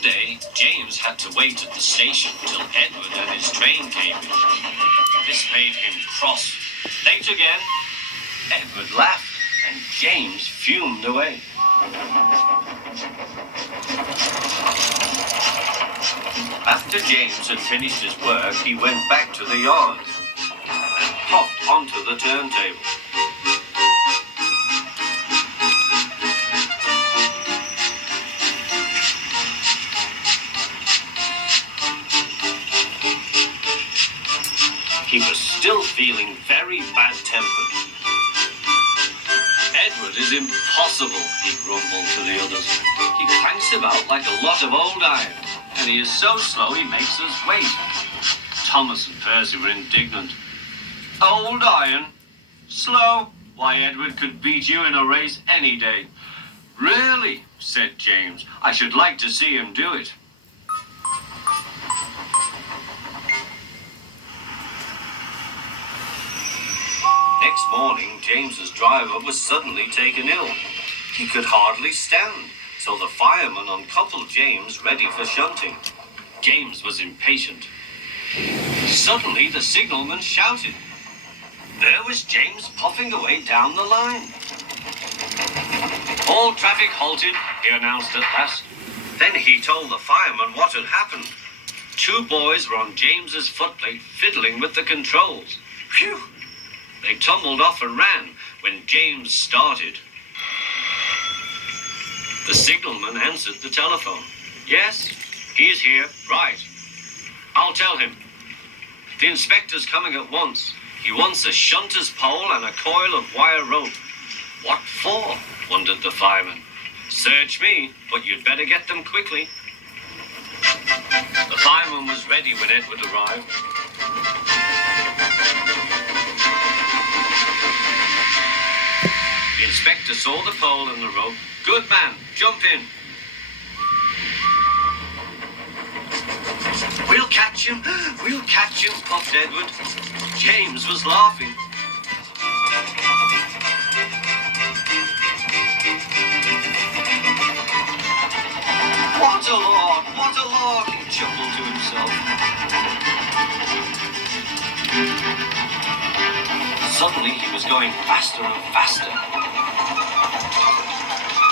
One day, James had to wait at the station till Edward and his train came in. This made him cross. Late again? Edward laughed, and James fumed away. After James had finished his work, he went back to the yard and hopped onto the turntable. He was still feeling very bad-tempered. Edward is impossible, he grumbled to the others. He cranks about like a lot of old iron, and he is so slow he makes us wait. Thomas and Percy were indignant. Old iron? Slow? Why, Edward could beat you in a race any day. Really? Said James. I should like to see him do it. Next morning, James's driver was suddenly taken ill. He could hardly stand, so the fireman uncoupled James ready for shunting. James was impatient. Suddenly, the signalman shouted. There was James puffing away down the line. All traffic halted, he announced at last. Then he told the fireman what had happened. Two boys were on James's footplate fiddling with the controls. Phew! They tumbled off and ran when James started. The signalman answered the telephone. Yes, he's here. Right. I'll tell him. The inspector's coming at once. He wants a shunter's pole and a coil of wire rope. What for? Wondered the fireman. Search me, but you'd better get them quickly. The fireman was ready when Edward arrived. The inspector saw the pole and the rope. Good man, jump in. We'll catch him, puffed Edward. James was laughing. What a lark, he chuckled to himself. Suddenly he was going faster and faster.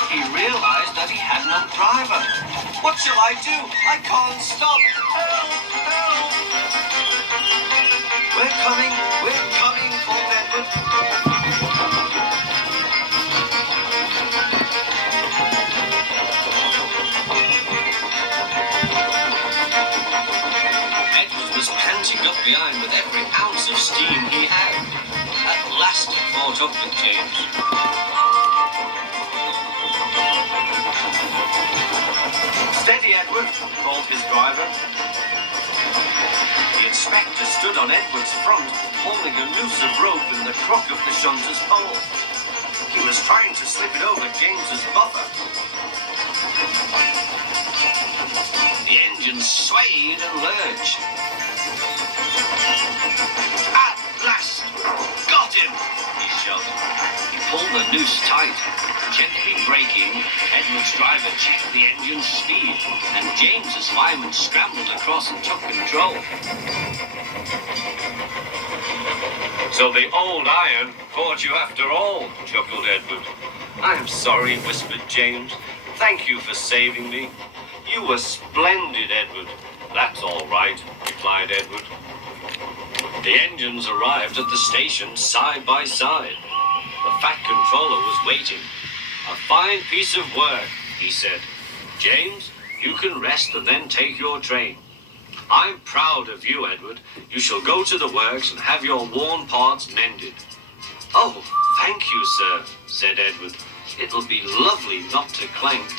He realized that he had no driver. What shall I do? I can't stop. Help! Help! We're coming, called Edward. Edward was panting up behind with every ounce of steam he had. At last he caught up with James. Steady, Edward, called his driver. The inspector stood on Edward's front, holding a noose of rope in the crook of the shunter's pole. He was trying to slip it over James's buffer. The engine swayed and lurched. At last! Got him! He shouted. He pulled the noose tight. Gently braking, Edward's driver checked the engine's speed, and James's fireman scrambled across and took control. So the old iron caught you after all, chuckled Edward. I'm sorry, whispered James. Thank you for saving me. You were splendid, Edward. That's all right, replied Edward. The engines arrived at the station side by side. The fat controller was waiting. A fine piece of work, he said. James, you can rest and then take your train. I'm proud of you, Edward. You shall go to the works and have your worn parts mended. Oh, thank you, sir, said Edward. It'll be lovely not to clank.